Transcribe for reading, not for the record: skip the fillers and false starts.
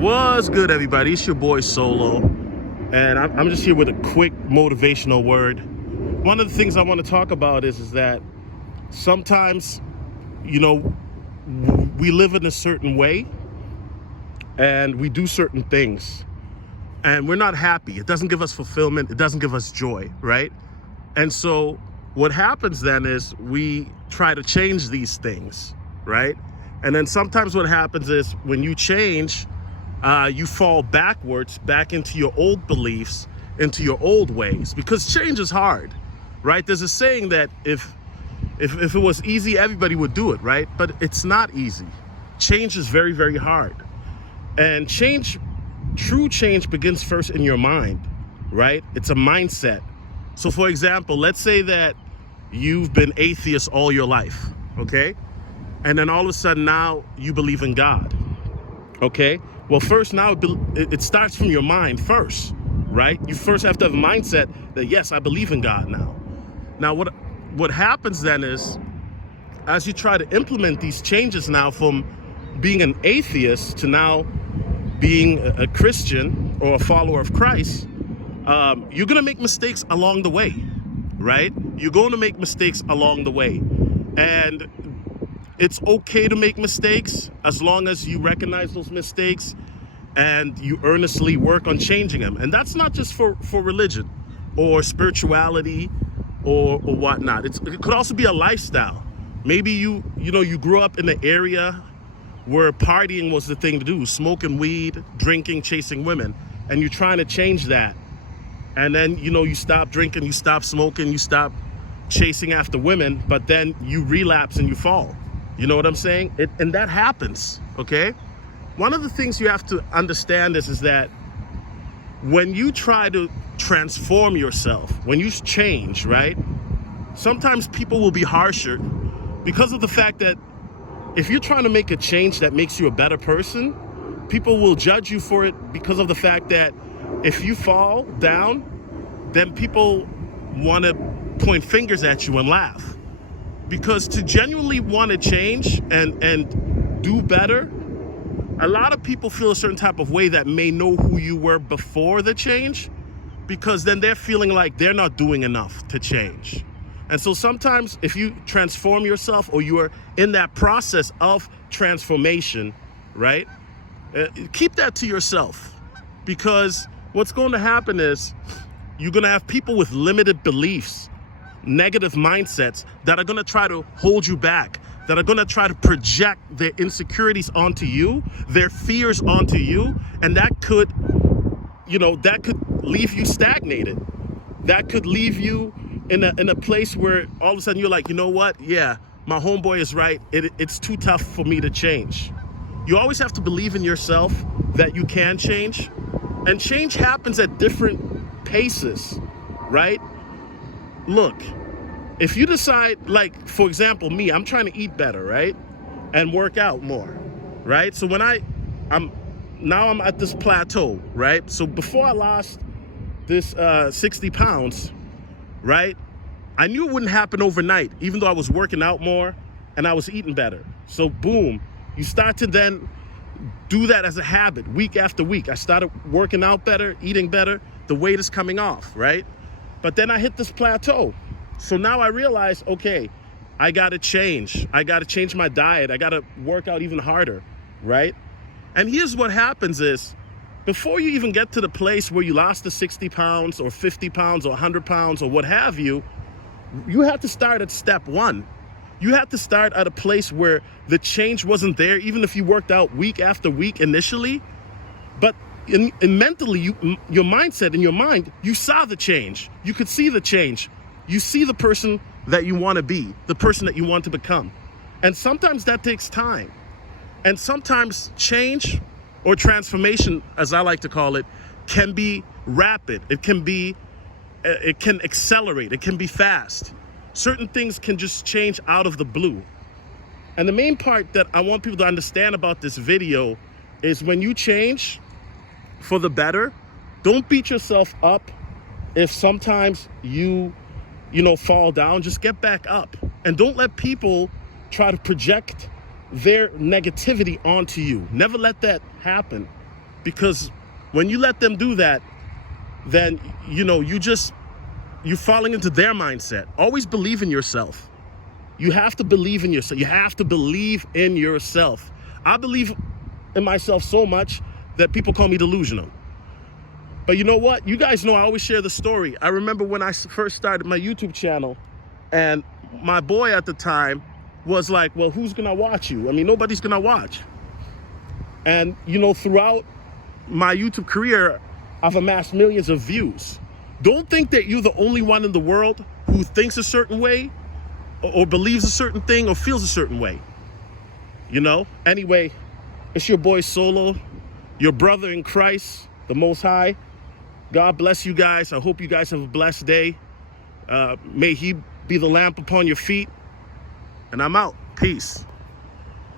What's good, everybody? It's your boy Solo, and I'm just here with a quick motivational word. One of the things I want to talk about is that sometimes, we live in a certain way, and we do certain things, and we're not happy. It doesn't give us fulfillment. It doesn't give us joy, right? And so what happens then is we try to change these things, right? And then sometimes what happens is when you change, you fall backwards back into your old beliefs, into your old ways, because change is hard, right? There's a saying that if it was easy, everybody would do it, right? But it's not easy. Change is very, very hard. And true change begins first in your mind, right? It's a mindset. So for example, let's say that you've been atheist all your life, okay? And then all of a sudden now you believe in God, okay? Well, first now it starts from your mind first, right? You first have to have a mindset that, yes, I believe in God now. Now, what happens then is, as you try to implement these changes now from being an atheist to now being a Christian or a follower of Christ, you're going to make mistakes along the way, right? You're going to make mistakes along the way. And it's okay to make mistakes as long as you recognize those mistakes and you earnestly work on changing them. And that's not just for religion or spirituality or whatnot. It could also be a lifestyle. Maybe you grew up in an area where partying was the thing to do, smoking weed, drinking, chasing women, and you're trying to change that. And then, you stop drinking, you stop smoking, you stop chasing after women, but then you relapse and you fall. You know what I'm saying? And that happens, okay? One of the things you have to understand is that when you try to transform yourself, when you change, right? Sometimes people will be harsher because of the fact that if you're trying to make a change that makes you a better person, people will judge you for it because of the fact that if you fall down, then people want to point fingers at you and laugh. Because to genuinely want to change and do better, a lot of people feel a certain type of way that may know who you were before the change, because then they're feeling like they're not doing enough to change. And so sometimes if you transform yourself or you are in that process of transformation, right, keep that to yourself, because what's going to happen is you're going to have people with limited beliefs, negative mindsets that are going to try to hold you back, that are going to try to project their insecurities onto you, their fears onto you, and that could leave you stagnated. That could leave you in a place where all of a sudden you're like, you know what? Yeah, my homeboy is right. It's too tough for me to change. You always have to believe in yourself that you can change, and change happens at different paces, right? Look, if you decide, like, for example, me, I'm trying to eat better, right? And work out more, right? So when I'm at this plateau, right? So before I lost this 60 pounds, right? I knew it wouldn't happen overnight, even though I was working out more and I was eating better. So boom, you start to then do that as a habit week after week. I started working out better, eating better, the weight is coming off, right? But then I hit this plateau. So now I realize, okay, I gotta change. I gotta change my diet. I gotta work out even harder, right? And here's what happens is, before you even get to the place where you lost the 60 pounds or 50 pounds or 100 pounds or what have you, you have to start at step one. You have to start at a place where the change wasn't there, even if you worked out week after week initially. But in mentally, your mindset, in your mind, you saw the change. You could see the change. You see the person that you want to be, the person that you want to become. And sometimes that takes time. And sometimes change or transformation, as I like to call it, can be rapid. It can accelerate. It can be fast. Certain things can just change out of the blue. And the main part that I want people to understand about this video is when you change for the better, don't beat yourself up if sometimes you fall down. Just get back up. And don't let people try to project their negativity onto you. Never let that happen. Because when you let them do that, then, you're falling into their mindset. Always believe in yourself. You have to believe in yourself. You have to believe in yourself. I believe in myself so much that people call me delusional. But you know what? You guys know I always share the story. I remember when I first started my YouTube channel, and my boy at the time was like, well, who's gonna watch you? I mean, nobody's gonna watch. And, throughout my YouTube career, I've amassed millions of views. Don't think that you're the only one in the world who thinks a certain way or believes a certain thing or feels a certain way. Anyway, it's your boy Solo, your brother in Christ, the Most High. God bless you guys. I hope you guys have a blessed day. May he be the lamp upon your feet. And I'm out. Peace.